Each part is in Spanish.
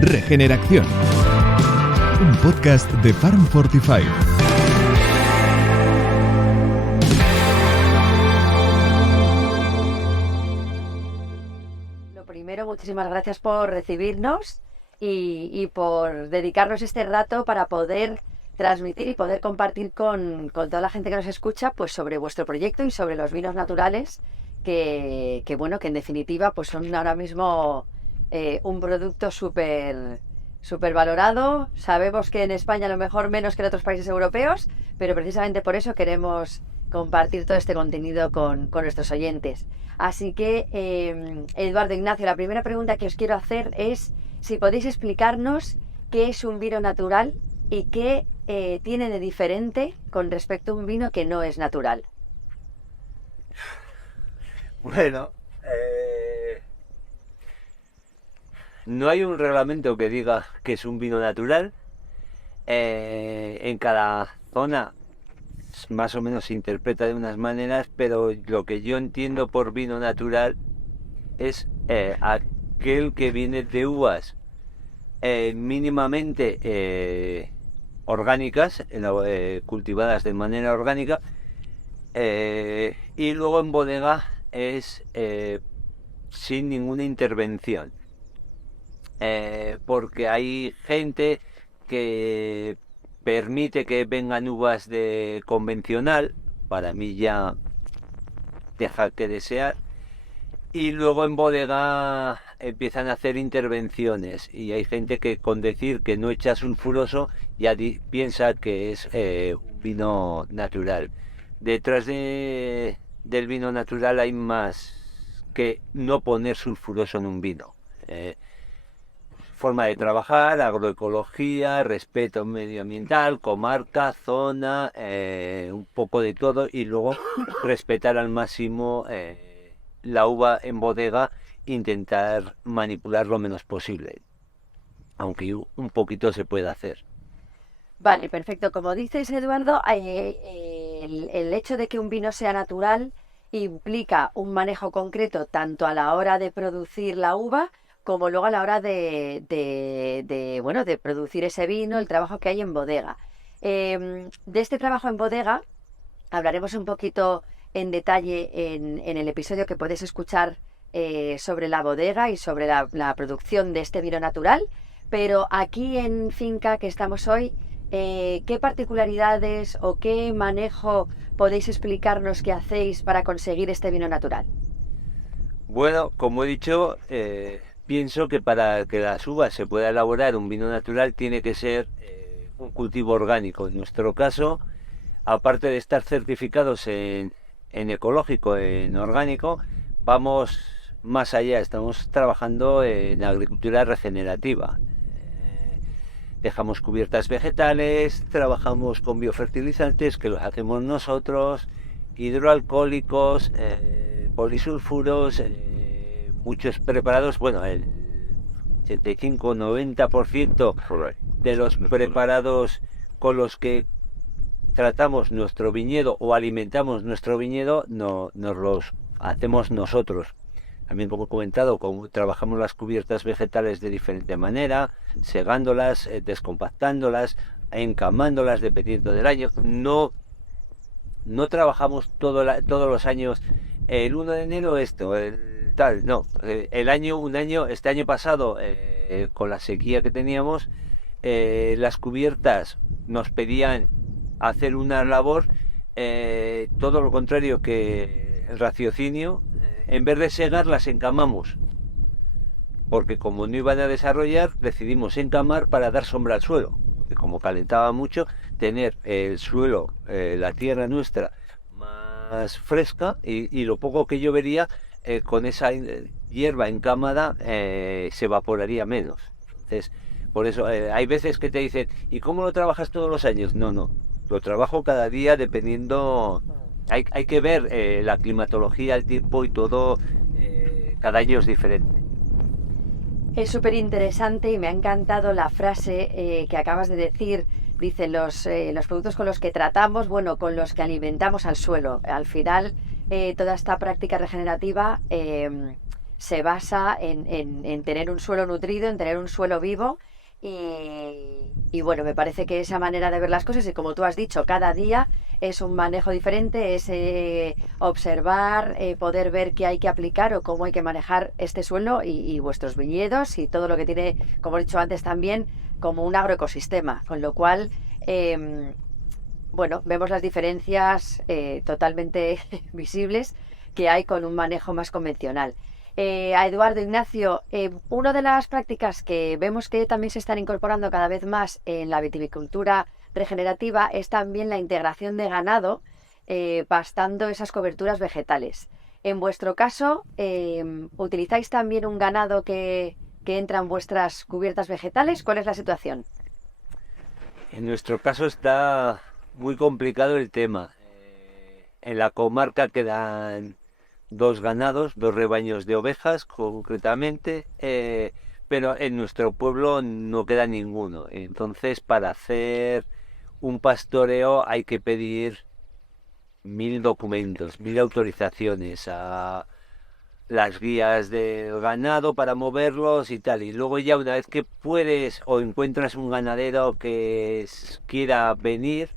Regeneración. Un podcast de Farm Fortify. Lo primero, muchísimas gracias por recibirnos y por dedicarnos este rato para poder transmitir y poder compartir con toda la gente que nos escucha pues sobre vuestro proyecto y sobre los vinos naturales que bueno, que en definitiva pues son ahora mismo un producto súper valorado. Sabemos que en España a lo mejor menos que en otros países europeos, pero precisamente por eso queremos compartir todo este contenido con nuestros oyentes. Así que, Eduardo, Ignacio, la primera pregunta que os quiero hacer es si podéis explicarnos qué es un vino natural y qué tiene de diferente con respecto a un vino que no es natural. Bueno, no hay un reglamento que diga que es un vino natural. En cada zona más o menos se interpreta de unas maneras, pero lo que yo entiendo por vino natural es aquel que viene de uvas mínimamente orgánicas, cultivadas de manera orgánica, y luego en bodega es sin ninguna intervención, porque hay gente que permite que vengan uvas de convencional, para mí ya deja que desear, y luego en bodega empiezan a hacer intervenciones, y hay gente que con decir que no echa sulfuroso ya piensa que es un vino natural. Detrás del vino natural hay más que no poner sulfuroso en un vino. Forma de trabajar, agroecología, respeto medioambiental, comarca, zona, un poco de todo, y luego respetar al máximo la uva en bodega, intentar manipular lo menos posible, aunque un poquito se puede hacer. Vale, perfecto. Como dices, Eduardo, el hecho de que un vino sea natural implica un manejo concreto tanto a la hora de producir la uva como luego a la hora de producir ese vino, el trabajo que hay en bodega. De este trabajo en bodega hablaremos un poquito en detalle en el episodio que podéis escuchar sobre la bodega y sobre la producción de este vino natural, pero aquí en Finca que estamos hoy, ¿qué particularidades o qué manejo podéis explicarnos que hacéis para conseguir este vino natural? Bueno, como he dicho, pienso que para que las uvas se pueda elaborar un vino natural tiene que ser un cultivo orgánico. En nuestro caso, aparte de estar certificados en ecológico, en orgánico, vamos más allá, estamos trabajando en agricultura regenerativa. Dejamos cubiertas vegetales, trabajamos con biofertilizantes que los hacemos nosotros, hidroalcohólicos, polisulfuros, muchos preparados. Bueno, el 85-90% de los preparados con los que tratamos nuestro viñedo o alimentamos nuestro viñedo nos los hacemos nosotros. También, como he comentado, trabajamos las cubiertas vegetales de diferente manera, segándolas, descompactándolas, encamándolas dependiendo del año. No trabajamos todos los años el 1 de enero esto, tal, no. Este año pasado, con la sequía que teníamos, las cubiertas nos pedían hacer una labor, todo lo contrario que el raciocinio. En vez de segar, las encamamos, porque como no iban a desarrollar, decidimos encamar para dar sombra al suelo, porque como calentaba mucho, tener el suelo, la tierra nuestra, más fresca, y lo poco que llovería, con esa hierba encamada, se evaporaría menos. Entonces, por eso hay veces que te dicen, ¿y cómo lo trabajas todos los años? No, lo trabajo cada día dependiendo. Hay que ver la climatología, el tiempo y todo, cada año es diferente. Es súper interesante y me ha encantado la frase que acabas de decir. Dice, los productos con los que tratamos, bueno, con los que alimentamos al suelo. Al final, toda esta práctica regenerativa se basa en tener un suelo nutrido, en tener un suelo vivo. Y bueno, me parece que esa manera de ver las cosas, y como tú has dicho, cada día es un manejo diferente, es observar, poder ver qué hay que aplicar o cómo hay que manejar este suelo y vuestros viñedos y todo lo que tiene, como he dicho antes también, como un agroecosistema, con lo cual, bueno, vemos las diferencias totalmente visibles que hay con un manejo más convencional. A Eduardo, Ignacio, una de las prácticas que vemos que también se están incorporando cada vez más en la viticultura regenerativa es también la integración de ganado, pastando esas coberturas vegetales. En vuestro caso, ¿utilizáis también un ganado que entra en vuestras cubiertas vegetales? ¿Cuál es la situación? En nuestro caso está muy complicado el tema. En la comarca quedan 2 ganados, 2 rebaños de ovejas concretamente, pero en nuestro pueblo no queda ninguno. Entonces, para hacer un pastoreo hay que pedir 1000 documentos, 1000 autorizaciones a las guías del ganado para moverlos y tal. Y luego ya una vez que puedes o encuentras un ganadero que quiera venir,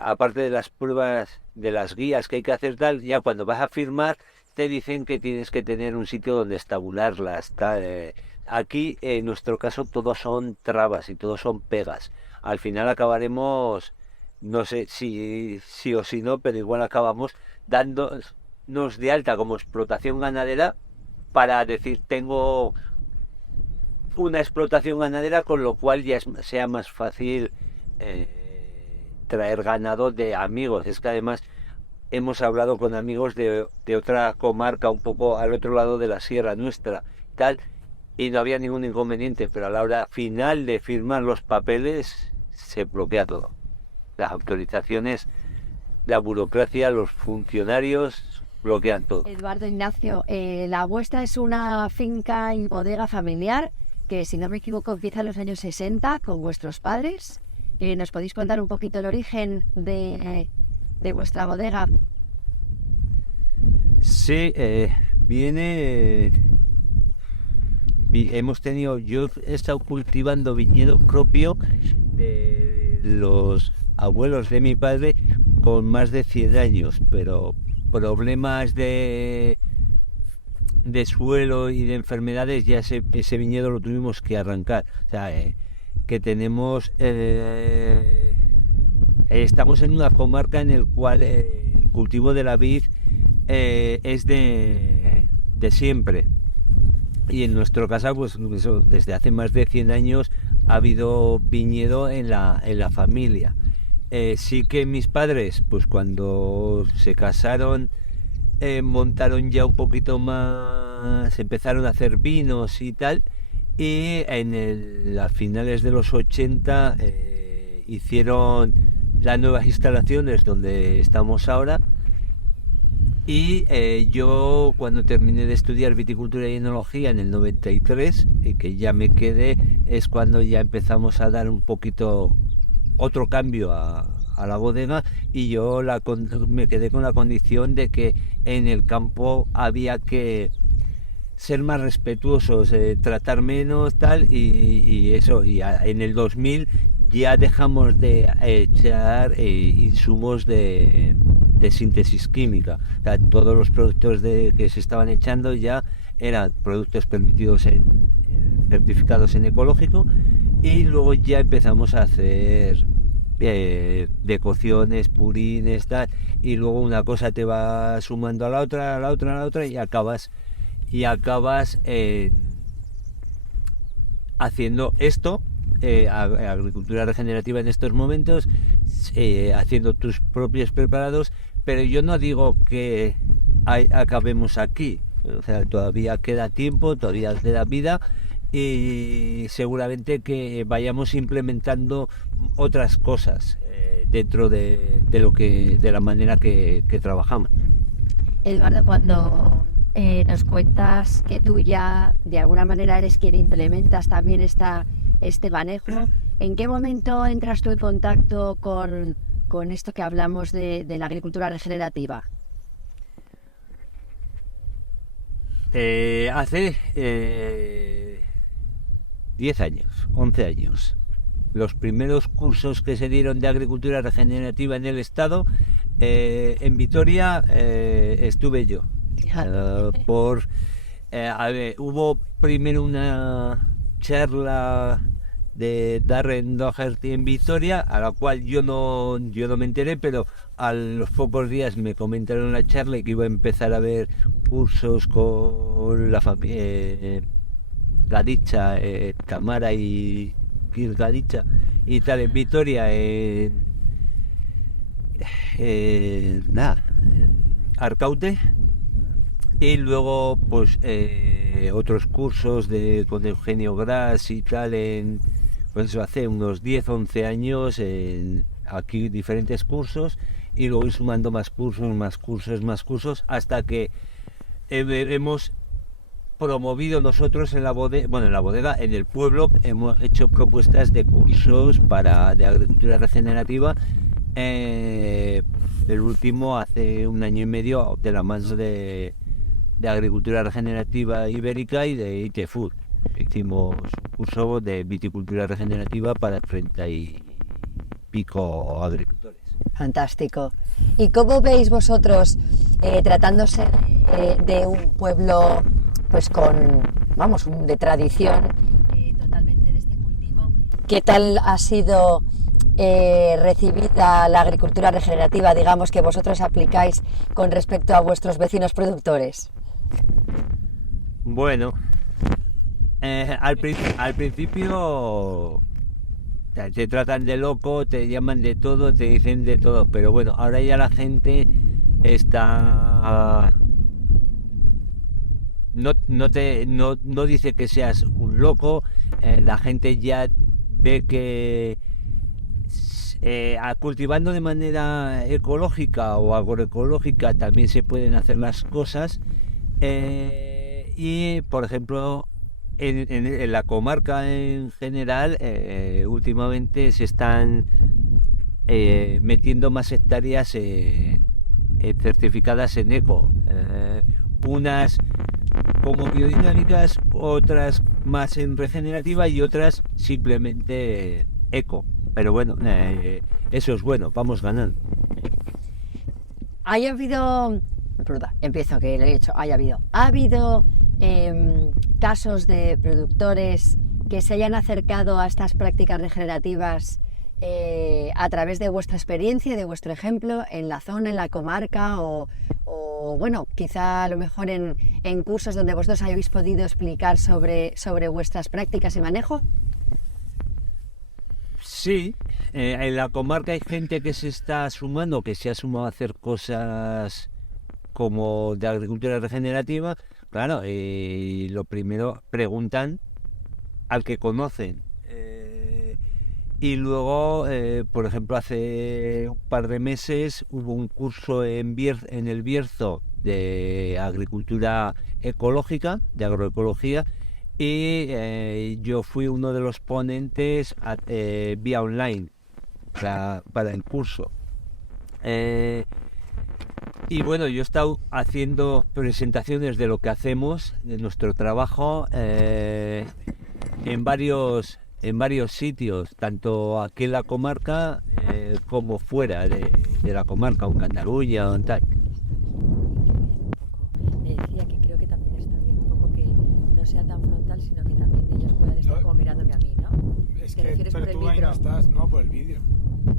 aparte de las pruebas de las guías que hay que hacer tal, ya cuando vas a firmar te dicen que tienes que tener un sitio donde estabularlas tal. Aquí en nuestro caso todos son trabas y todos son pegas. Al final acabaremos, no sé si sí o si no, pero igual acabamos dándonos de alta como explotación ganadera para decir tengo una explotación ganadera, con lo cual ya sea más fácil traer ganado de amigos. Es que además hemos hablado con amigos de otra comarca un poco al otro lado de la sierra nuestra tal, y no había ningún inconveniente, pero a la hora final de firmar los papeles se bloquea todo. Las autorizaciones, la burocracia, los funcionarios bloquean todo. Eduardo, Ignacio, la vuestra es una finca y bodega familiar que, si no me equivoco, empieza en los años 60 con vuestros padres. ¿Nos podéis contar un poquito el origen de vuestra bodega? Sí, yo he estado cultivando viñedo propio de los abuelos de mi padre con más de 100 años, pero problemas de suelo y de enfermedades, ya ese viñedo lo tuvimos que arrancar. O sea, que tenemos... estamos en una comarca en el cual el cultivo de la vid es de siempre. Y en nuestro caso, pues eso, desde hace más de 100 años ha habido viñedo en la familia. Sí que mis padres, pues cuando se casaron, montaron ya un poquito más, empezaron a hacer vinos y tal, y a finales de los 80 hicieron las nuevas instalaciones donde estamos ahora. Y yo, cuando terminé de estudiar viticultura y enología en el 93, que ya me quedé, es cuando ya empezamos a dar un poquito otro cambio a la bodega, y yo me quedé con la condición de que en el campo había que ser más respetuosos, tratar menos tal, y eso. Y en el 2000 ya dejamos de echar insumos de síntesis química. O sea, todos los productos que se estaban echando ya eran productos permitidos certificados en ecológico, y luego ya empezamos a hacer decocciones, purines, tal, y luego una cosa te va sumando a la otra, y acabas haciendo esto, agricultura regenerativa en estos momentos, haciendo tus propios preparados. Pero yo no digo que acabemos aquí, o sea, todavía queda tiempo, todavía queda vida, y seguramente que vayamos implementando otras cosas dentro de la manera que trabajamos. Eduardo, cuando nos cuentas que tú ya de alguna manera eres quien implementas también este manejo, ¿en qué momento entras tú en contacto con esto que hablamos de la agricultura regenerativa? Hace 10 años, 11 años. Los primeros cursos que se dieron de agricultura regenerativa en el estado, en Vitoria, estuve yo. Hubo primero una charla de Darren Doherty en Vitoria, a la cual yo no me enteré, pero a los pocos días me comentaron la charla y que iba a empezar a haber cursos con la familia Gadicha, Tamara y Kir Gadicha y tal en Vitoria, Arcaute, y luego pues otros cursos con Eugenio Gras y tal pues eso hace unos 10-11 años, aquí diferentes cursos, y luego ir sumando más cursos hasta que hemos promovido nosotros en la bodega, en el pueblo, hemos hecho propuestas de cursos de agricultura regenerativa. El último hace 1 año y medio de la mano de agricultura regenerativa ibérica y de IT Food. Hicimos un curso de viticultura regenerativa para 30 y pico agricultores. Fantástico. ¿Y cómo veis vosotros, tratándose de un pueblo pues de tradición totalmente de este cultivo, qué tal ha sido recibida la agricultura regenerativa, digamos, que vosotros aplicáis con respecto a vuestros vecinos productores? Bueno, al principio te tratan de loco, te llaman de todo, te dicen de todo, pero bueno, ahora ya la gente está... No dice que seas un loco, la gente ya ve que cultivando de manera ecológica o agroecológica también se pueden hacer las cosas, y por ejemplo en la comarca en general últimamente se están metiendo más hectáreas certificadas en eco, unas como biodinámicas, otras más en regenerativa y otras simplemente eco. Pero bueno, eso es bueno, vamos ganando. ¿Ha habido casos de productores que se hayan acercado a estas prácticas regenerativas a través de vuestra experiencia, de vuestro ejemplo, en la zona, en la comarca o bueno, quizá a lo mejor en cursos donde vosotros hayáis podido explicar sobre vuestras prácticas y manejo? Sí, en la comarca hay gente que se ha sumado a hacer cosas como de agricultura regenerativa, claro, y lo primero preguntan al que conocen. Y luego, por ejemplo, hace un par de meses hubo un curso en el Bierzo de agricultura ecológica, de agroecología, y yo fui uno de los ponentes vía online para el curso. Y bueno, yo he estado haciendo presentaciones de lo que hacemos, de nuestro trabajo, en varios sitios, tanto aquí en la comarca como fuera de la comarca, en Cataluña o en tal. Me decía que creo que también está bien un poco que no sea tan frontal, sino que también ellos puedan estar como mirándome a mí, ¿no? Es ¿Te que refieres pero por el tú ahí micro? no estás, no, por el vídeo.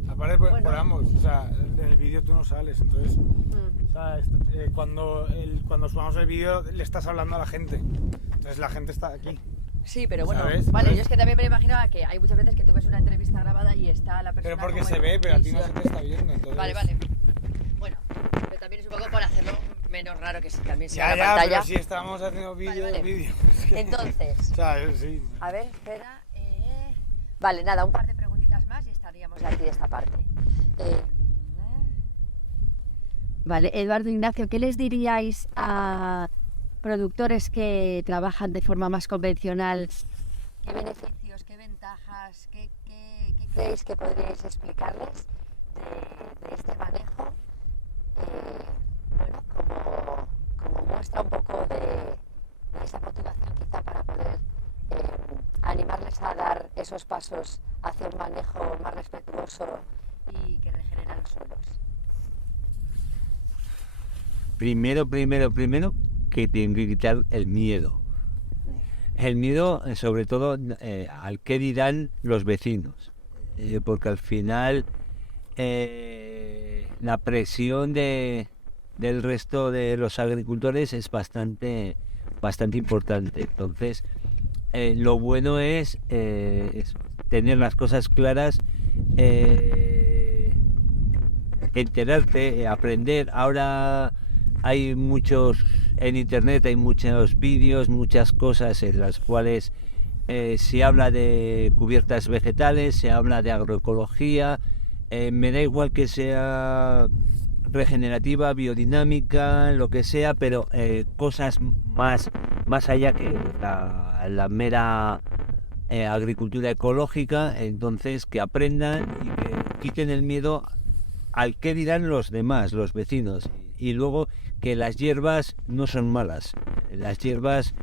Aparte, Bueno. por ambos, o sea, en el vídeo tú no sales, entonces, o sea, cuando subamos el vídeo le estás hablando a la gente, entonces la gente está aquí. Sí, pero bueno, ¿Sabes? vale, ¿Sabes? yo es que también me imagino que hay muchas veces que tú ves una entrevista grabada y está la persona... Pero porque como se en ve, pero a ti no se tensión. te está viendo, entonces... Vale. Bueno, pero también es un poco por hacerlo menos raro que también sea Ya, la pantalla. pero si estábamos haciendo vídeo, Vale. vídeo. Entonces, O sea, sí. a ver, espera. Vale, nada, un par de preguntitas más y estaríamos ya aquí de esta parte. Vale, Eduardo, Ignacio, ¿qué les diríais a productores que trabajan de forma más convencional? ¿Qué beneficios, qué ventajas, qué creéis que podríais explicarles de este manejo? Bueno, como muestra un poco esa motivación quizá para poder animarles a dar esos pasos hacia un manejo más respetuoso y que regenera los suelos? Primero, que tienen que quitar el miedo. El miedo, sobre todo, al qué dirán los vecinos. Porque al final la presión del resto de los agricultores es bastante importante. Entonces, lo bueno es tener las cosas claras, enterarte, aprender. Ahora hay en internet hay muchos vídeos, muchas cosas en las cuales se habla de cubiertas vegetales, se habla de agroecología. Me da igual que sea regenerativa, biodinámica, lo que sea, pero cosas más allá que la mera agricultura ecológica. Entonces, que aprendan y que quiten el miedo al qué dirán los demás, los vecinos. Y luego que las hierbas no son malas. Las hierbas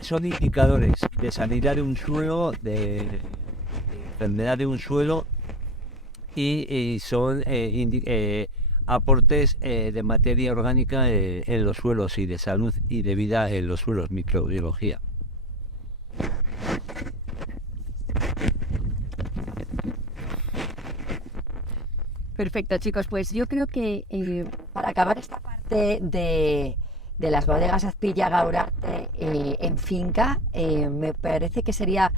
son indicadores de sanidad de un suelo, de enfermedad de un suelo, y son aportes de materia orgánica en los suelos, y de salud y de vida en los suelos, microbiología. Perfecto, chicos, pues yo creo que para acabar esta parte de las bodegas Azpilla Gaurarte en finca, me parece que sería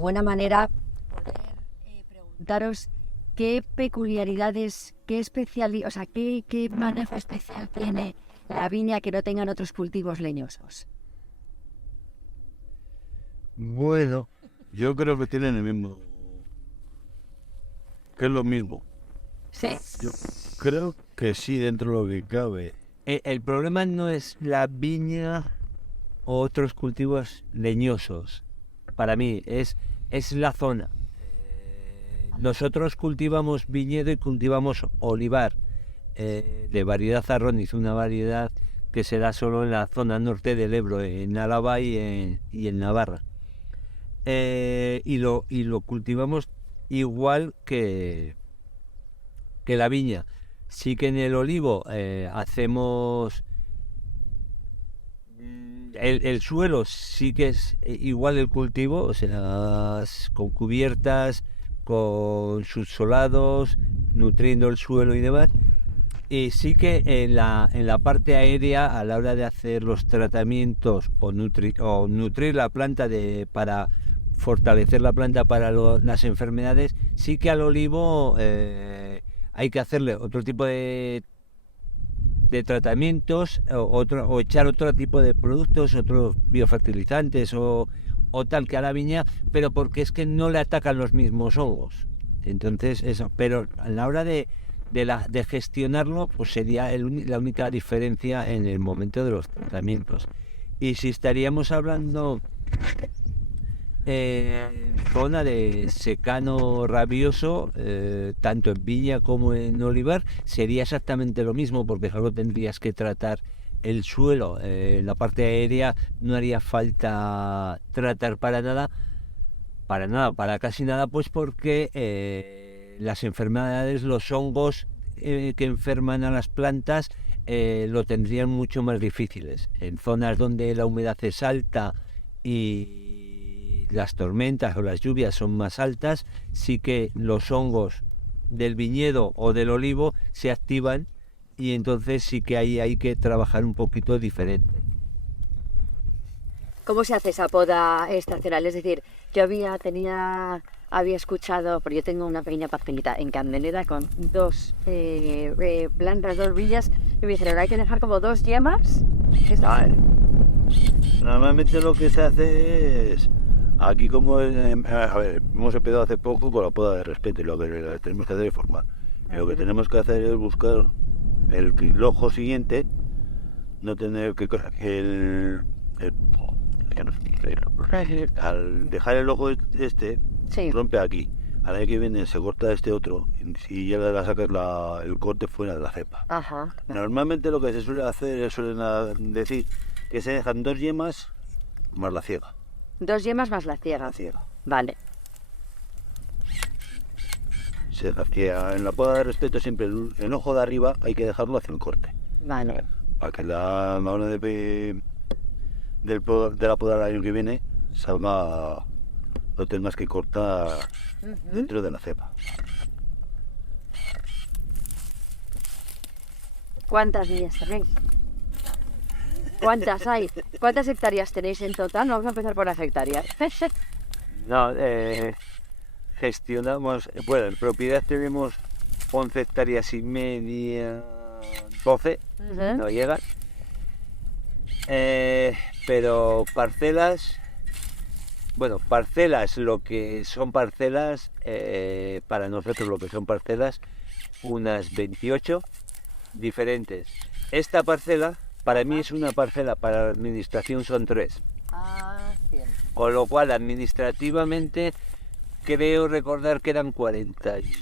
buena manera poder preguntaros qué peculiaridades, qué manejo especial tiene la viña que no tengan otros cultivos leñosos. Bueno, yo creo que tienen el mismo, que es lo mismo. Sí. Yo creo que sí, dentro de lo que cabe. El problema no es la viña o otros cultivos leñosos. Para mí es la zona. Nosotros cultivamos viñedo y cultivamos olivar de variedad Arroniz, una variedad que se da solo en la zona norte del Ebro, en Álava y en Navarra. Y lo cultivamos igual que la viña. Sí que en el olivo hacemos el suelo, sí que es igual el cultivo, o sea, con cubiertas, con subsolados, nutriendo el suelo y demás. Y sí que en la parte aérea, a la hora de hacer los tratamientos o nutrir la planta para fortalecer la planta para las enfermedades, sí que al olivo hay que hacerle otro tipo de tratamientos o echar otro tipo de productos, otros biofertilizantes o tal que a la viña, pero porque es que no le atacan los mismos hongos. Entonces eso, pero a la hora de gestionarlo, pues sería la única diferencia en el momento de los tratamientos. Y si estaríamos hablando zona de secano rabioso, tanto en viña como en olivar, sería exactamente lo mismo, porque solo tendrías que tratar el suelo. La parte aérea no haría falta tratar para casi nada, pues porque las enfermedades, los hongos que enferman a las plantas lo tendrían mucho más difíciles. En zonas donde la humedad es alta y las tormentas o las lluvias son más altas, sí que los hongos del viñedo o del olivo se activan, y entonces sí que ahí hay que trabajar un poquito diferente. ¿Cómo se hace esa poda estacional? Es decir, yo había escuchado, porque yo tengo una pequeña parcelita en Candelera con dos plantas, dos villas, y me dijeron, hay que dejar como 2 yemas. Normalmente lo que se hace es, aquí como hemos empezado hace poco con la poda de respeto, y lo que tenemos que hacer es formar. Y lo que tenemos que hacer es buscar el ojo siguiente, no tener que al dejar el ojo sí, rompe aquí. A la vez que viene se corta este otro y ya le sacas el corte fuera de la cepa. Ajá. Normalmente lo que se suele hacer, suelen decir que se dejan 2 yemas más la ciega. 2 yemas más la ciega. La ciega. Vale. Se hacía en la poda de respeto siempre el ojo de arriba hay que dejarlo hacia el corte. Vale. Para que la hora de la poda del año que viene salga, lo tengas que cortar dentro de la cepa. ¿Cuántas niñas tenéis? ¿Cuántas hay? ¿Cuántas hectáreas tenéis en total? Vamos a empezar por las hectáreas. No, gestionamos, bueno, en propiedad tenemos 11 hectáreas y media, 12, no llegan. Pero parcelas, bueno, parcelas, lo que son parcelas, para nosotros lo que son parcelas, unas 28 diferentes. Esta parcela, para mí es una parcela, para la administración son 3. Bien. Con lo cual, administrativamente, creo recordar que eran 40 y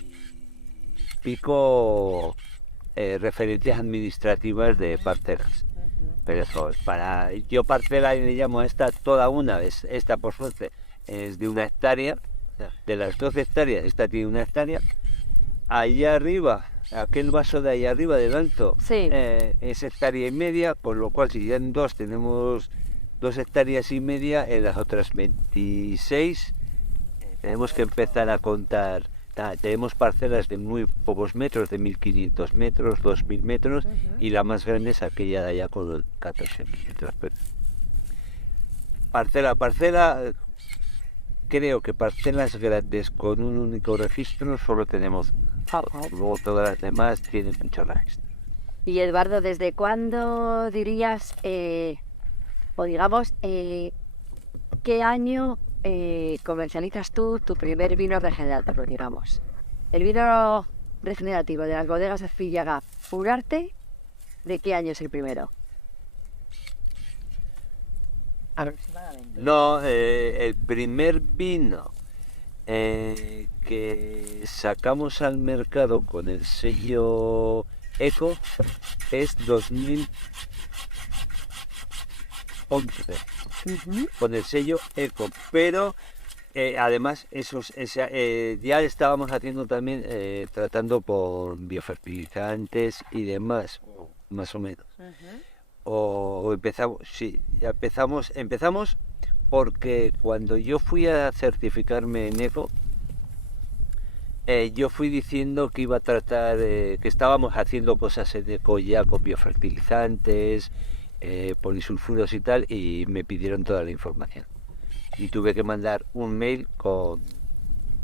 pico referencias administrativas de parcelas. Pero eso, yo parcela le llamo a esta toda una, esta por suerte es de 1 hectárea, de las 12 hectáreas, esta tiene 1 hectárea. Allá arriba, aquel vaso de allá arriba del alto, Sí. Es 1,5 hectáreas, con lo cual si ya en 2 tenemos 2,5 hectáreas, en las otras 26 tenemos que empezar a contar. Tenemos parcelas de muy pocos metros, de 1.500 metros, 2.000 metros, y la más grande es aquella de allá con 14.000 metros. Parcela, creo que parcelas grandes con un único registro solo tenemos. Luego todas las demás tienen mucho registro. Y Eduardo, ¿desde cuándo dirías, o digamos, qué año comercializas tú tu primer vino regenerativo, digamos? El vino regenerativo de las bodegas de Zubillaga Urarte, ¿de qué año es el primero? Aproximadamente. No, el primer vino que sacamos al mercado con el sello Eco es 2011. Con el sello Eco, pero además ya estábamos haciendo también tratando por biofertilizantes y demás, más o menos. O empezamos, sí, ya empezamos porque cuando yo fui a certificarme en Eco, yo fui diciendo que iba a tratar, que estábamos haciendo cosas en Eco ya con biofertilizantes, polisulfuros y tal, y me pidieron toda la información. Y tuve que mandar un mail con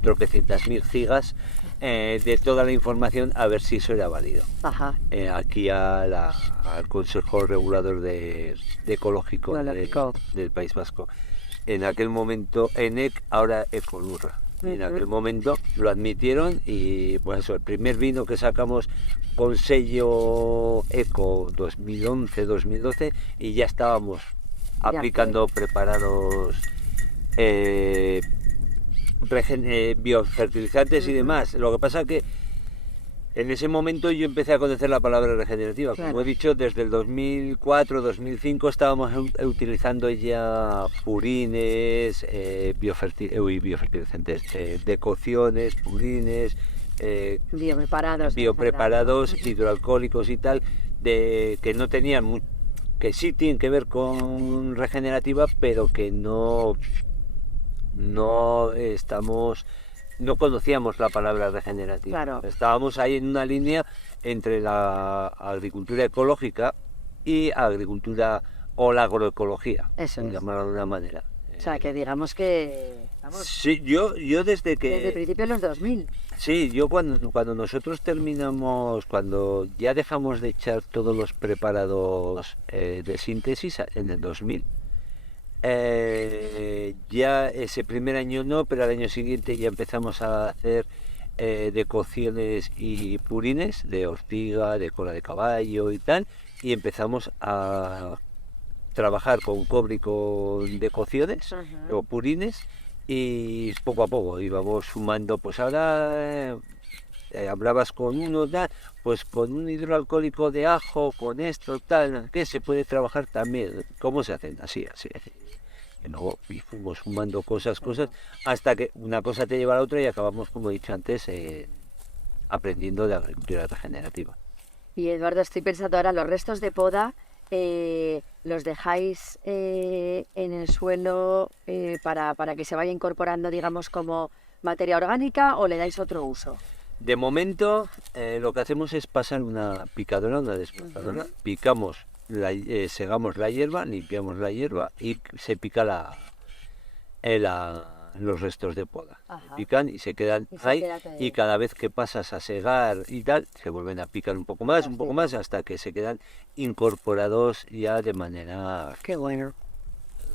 tropecientas mil gigas de toda la información a ver si eso era válido. Ajá. Aquí al Consejo Regulador de Ecológico del País Vasco. En aquel momento ENEC, ahora Ecolurra. En aquel momento lo admitieron y pues eso, el primer vino que sacamos con sello Eco 2011-2012 y ya estábamos aplicando preparados biofertilizantes y demás. Lo que pasa que en ese momento yo empecé a conocer la palabra regenerativa. Como he dicho, desde el 2004-2005 estábamos utilizando ya purines, biofertilizantes, decocciones, purines, biopreparados hidroalcohólicos y tal, que no tenían, que sí tienen que ver con regenerativa, pero que no conocíamos la palabra regenerativa. Claro. Estábamos ahí en una línea entre la agricultura ecológica y agricultura o la agroecología, llamarlo de una manera. O sea, que digamos que... Vamos, sí, yo desde que... Desde principios de los 2000. Sí, yo cuando nosotros terminamos, cuando ya dejamos de echar todos los preparados de síntesis en el 2000, ya ese primer año no, pero al año siguiente ya empezamos a hacer decocciones y purines de ortiga, de cola de caballo y tal, y empezamos a trabajar con cobre y con decocciones o purines, y poco a poco íbamos sumando. Pues ahora hablabas con uno, tal, pues con un hidroalcohólico de ajo, con esto, tal, que se puede trabajar también. ¿Cómo se hacen? Así. Y luego fuimos fumando cosas, hasta que una cosa te lleva a la otra y acabamos, como he dicho antes, aprendiendo de agricultura regenerativa. Y Eduardo, estoy pensando ahora, los restos de poda, ¿los dejáis en el suelo para que se vaya incorporando, digamos, como materia orgánica, o le dais otro uso? De momento, lo que hacemos es pasar una picadora, una desbrozadora, picamos, segamos la hierba, limpiamos la hierba y se pica los restos de poda. Se pican y se quedan ahí, y cada vez que pasas a segar y tal, se vuelven a picar un poco más, hasta que se quedan incorporados ya de manera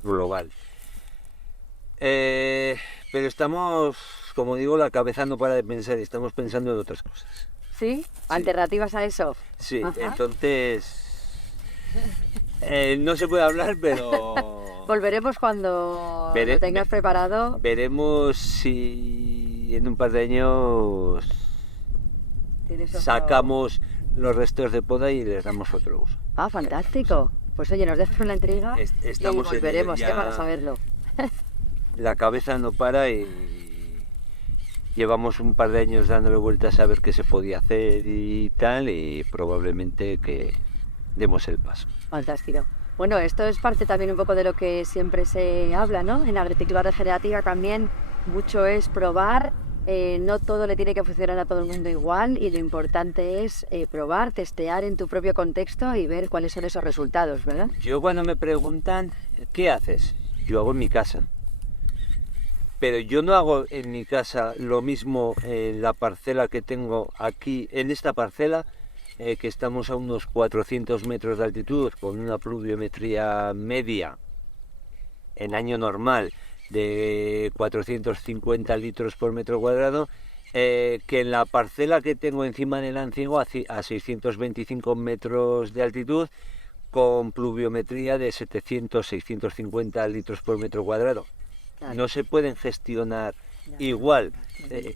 global. Pero estamos, como digo, la cabeza no para de pensar, estamos pensando en otras cosas. ¿Sí? ¿Alternativas a eso? Sí, entonces no se puede hablar, pero... Volveremos cuando lo tengas preparado. Veremos si en un par de años sacamos los restos de poda y les damos otro uso. Ah, fantástico. Pues oye, nos dejas una intriga y volveremos para saberlo. La cabeza no para y llevamos un par de años dándole vueltas a ver qué se podía hacer y tal, y probablemente que demos el paso. Fantástico. Bueno, esto es parte también un poco de lo que siempre se habla, ¿no? En la agricultura regenerativa también mucho es probar, no todo le tiene que funcionar a todo el mundo igual, y lo importante es probar, testear en tu propio contexto y ver cuáles son esos resultados, ¿verdad? Yo cuando me preguntan, ¿qué haces? Yo hago en mi casa. Pero yo no hago en mi casa lo mismo en la parcela que tengo aquí, en esta parcela, que estamos a unos 400 metros de altitud, con una pluviometría media en año normal de 450 litros por metro cuadrado, que en la parcela que tengo encima del Lanciego a 625 metros de altitud, con pluviometría de 700-650 litros por metro cuadrado. Claro. No se pueden gestionar igual,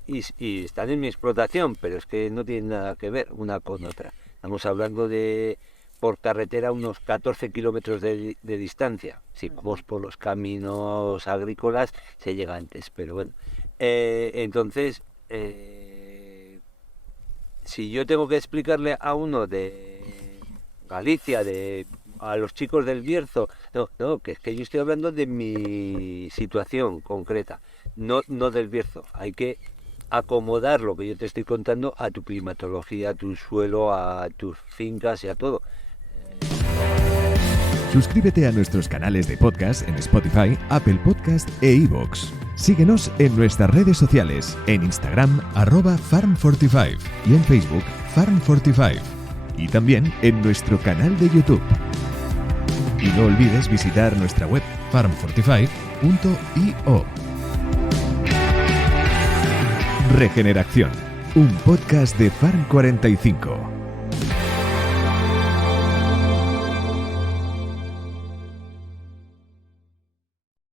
y están en mi explotación, pero es que no tienen nada que ver una con otra. Estamos hablando de, por carretera, unos 14 kilómetros de distancia. Si vamos por los caminos agrícolas se llega antes, pero bueno. Entonces, si yo tengo que explicarle a uno de Galicia, a los chicos del Bierzo, no, que es que yo estoy hablando de mi situación concreta, no del Bierzo. Hay que acomodar lo que yo te estoy contando a tu climatología, a tu suelo, a tus fincas y a todo. Suscríbete a nuestros canales de podcast en Spotify, Apple Podcast e iVoox. Síguenos en nuestras redes sociales, en Instagram @farm45 y en Facebook Farm45, y también en nuestro canal de YouTube. Y no olvides visitar nuestra web farm45.io. Regeneración, un podcast de Farm45.